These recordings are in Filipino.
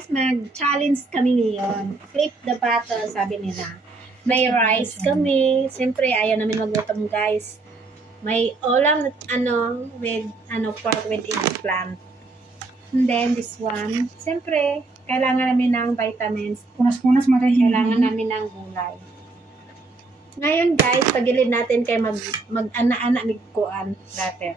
guys, mag-challenge kami ngayon. Flip the bottle, sabi nila. May rice kami. Siyempre, ayaw namin maglutom, guys. May ulam, with, pork with eggplant. And then, this one. Siyempre, kailangan namin ng vitamins. Punas-punas marahin. Kailangan namin ng gulay. Ngayon, guys, pagilid natin kay mag-ana-ana ni Kuan natin.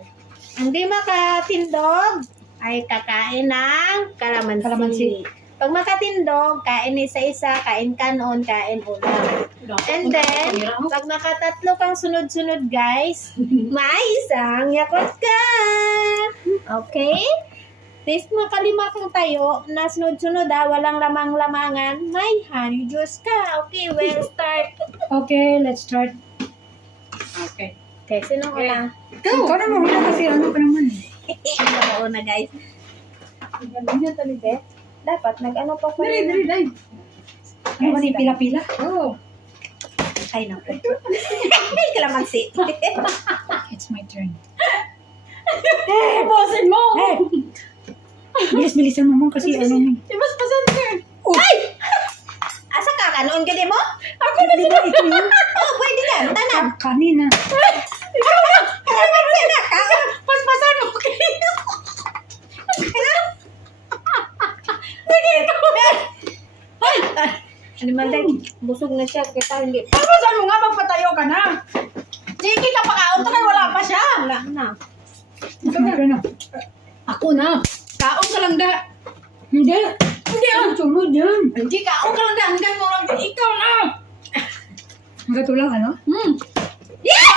Ang di makatindog ay kakain ng kalamansi. Pag makatindog, kain isa-isa, kain kanon, kain ulam. And then, pag nakatatlo kang sunod-sunod, guys, may isang yakot ka. Okay? This makalima kang tayo na sunod-sunod walang lamang-lamangan, may honey juice ka. Okay, we'll start. Okay, let's start. Okay. Okay, sino ko lang? Ikaw na muna kasi ano pa naman eh. Ako na, guys. Ganun yan talaga. Dapat, nag-ano pa pa. Dali. Ano ba ni pila-pila? Oo. Ay, naku. Kalamansi. It's my turn. Hey, bossin mo! Hey! Bilis-bilisan mo kasi ano ni. Ibas-basan ka. Oh! Ay! Asa ka? Kanoon ka di mo? Ako na Di ba ito yun? Oh, pwede ka. Tanan. Kanina. Kalamansi na. Paspasan mo kayo. Sige, ikaw na. Ay! Ano man dahil? Busog na siya. Kita hindi. Paspasan mo nga, magpatayo ka na. Sige ka pa kaunta kay wala pa siya. Wala na. Ito na. Ako na. Kaon ka lang da. Hindi. Hindi ang sunod yan. Hindi kaon ka lang da. Hanggang mo lang. Ikaw na. Hanggang tulang ano? Yeah!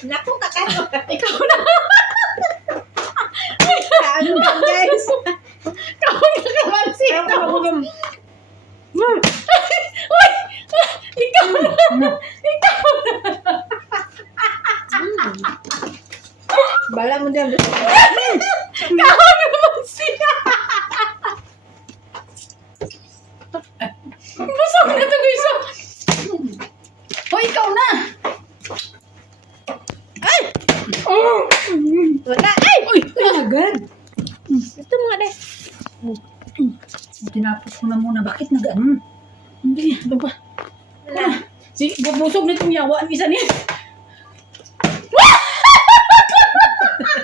Naku, kakano. Ikaw na. Kaano ka, guys? Kaon ka kamansi. Uy! Ikaw na. Ikaw na. Bala mo dyan. Kaon ka kamansi. Busog na ito, guys. Hoy, ikaw na. Ay! Oh! Wala. Ay! Uy, agad. Ito mga de. Tinapos ko na muna. Bakit nag-ano? Hindi, ano ba? Wala. Si, bubusog na itong yawa ang isa niya.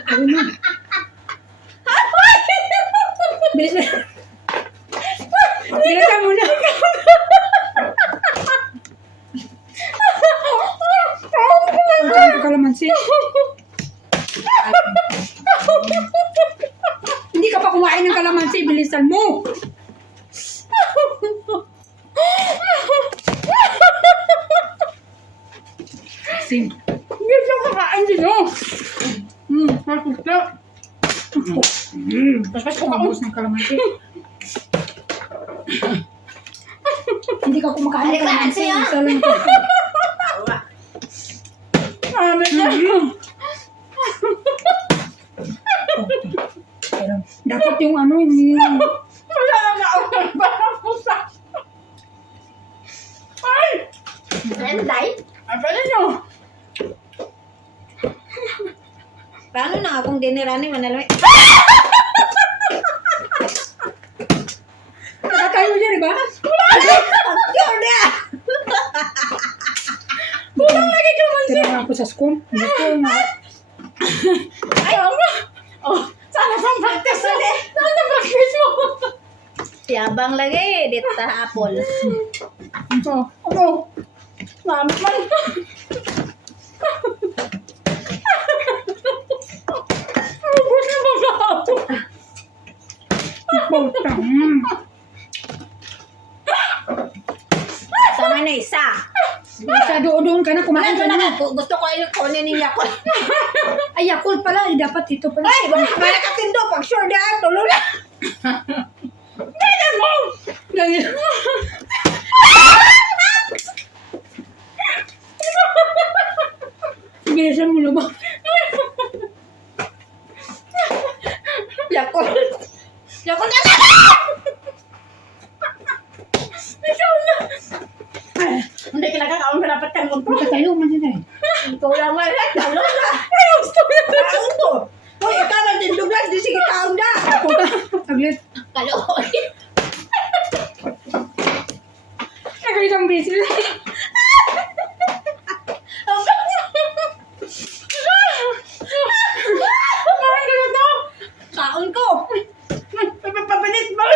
Ano? Bilis na. Bilis ka muna. Ang kalamansi. Hindi ka pa kumain ng kalamansi. Bilisan mo. Sim. Hindi ka kakain din, oh. Tapos ka. Tapos ko kaubos ng kalamansi. Hindi ka kumakain ng kalamansi. Isa lang ka. Dapat yung ano yung... Wala na naunang parang pusa. Ay! Renday? Ay, pwede nyo. Paano na akong generani manalami? Nakatayo niya, di ba? Jorda! Kulang lagi ka man siya. Tira ako sa school. Hindi ko na. Ay! Oh, sana pang practice ulit. Sana practice mo. Yabang lagi. Dito ta apple. Ito. Ano? Namin man. Ubus na ba sa apple? Putang. Sama na isa. Isa doon ka na kumain ka na. Gusto ko yung kunin ni Yakult. Ay, Yakult pala. Dapat ito pala. Ay! Bala ka tindo. Pag sure daan, tulo na. Ganyan mo! Ganyan. Bilisan mo lumang. Yakult. Yakult na lang! Ikaw na. Hindi ka nakakaon ka dapat kang magpro. Tayo man yun eh. Ikaw lang wala. Talo na. Ay, gusto mo na. Taon to. Uy, ikaw na tindog na. Di sige taon na. Saglit. Kaloon. Nag-isang beses. Parang ganito. Kaon ko. Papapalit ba?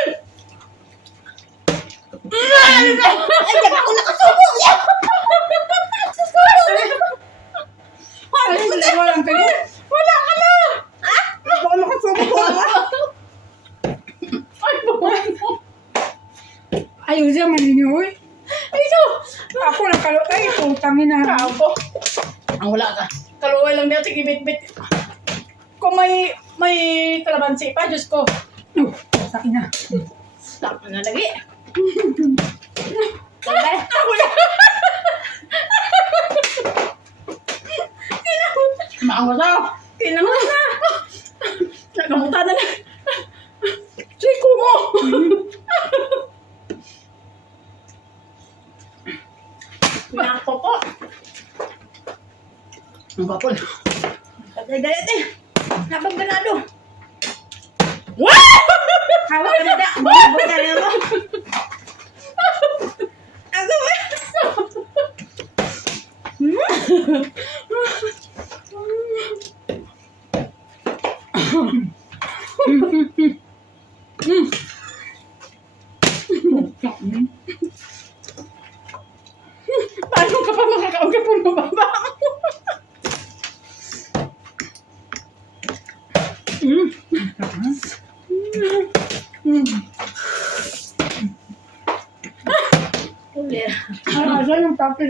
Ay, yan ako nakasubo. Ay, walang kayo. Wala ka na. Ha? Ako nakasubo. Ay, buwan mo. Ayun siya, maninyo eh. Ito. Ako lang kalokay. Putangin na. Ako. Ang wala ka. Kaluway lang dito, ibit-bit. Kung may kalabansi pa, Diyos ko. Sakin na. Tama na lagi. Sabay. Ako na. Maango daw. Kinangon na. Nagamutan na. Siko mo. Nako po. Ang kapon. Tagay-gayat eh. Habang ganado. Hawak ka na da. Bumabot ka na mo. Ako ba? Paano ka pa makakaugap mo mababa? Ulit. Ano yung papel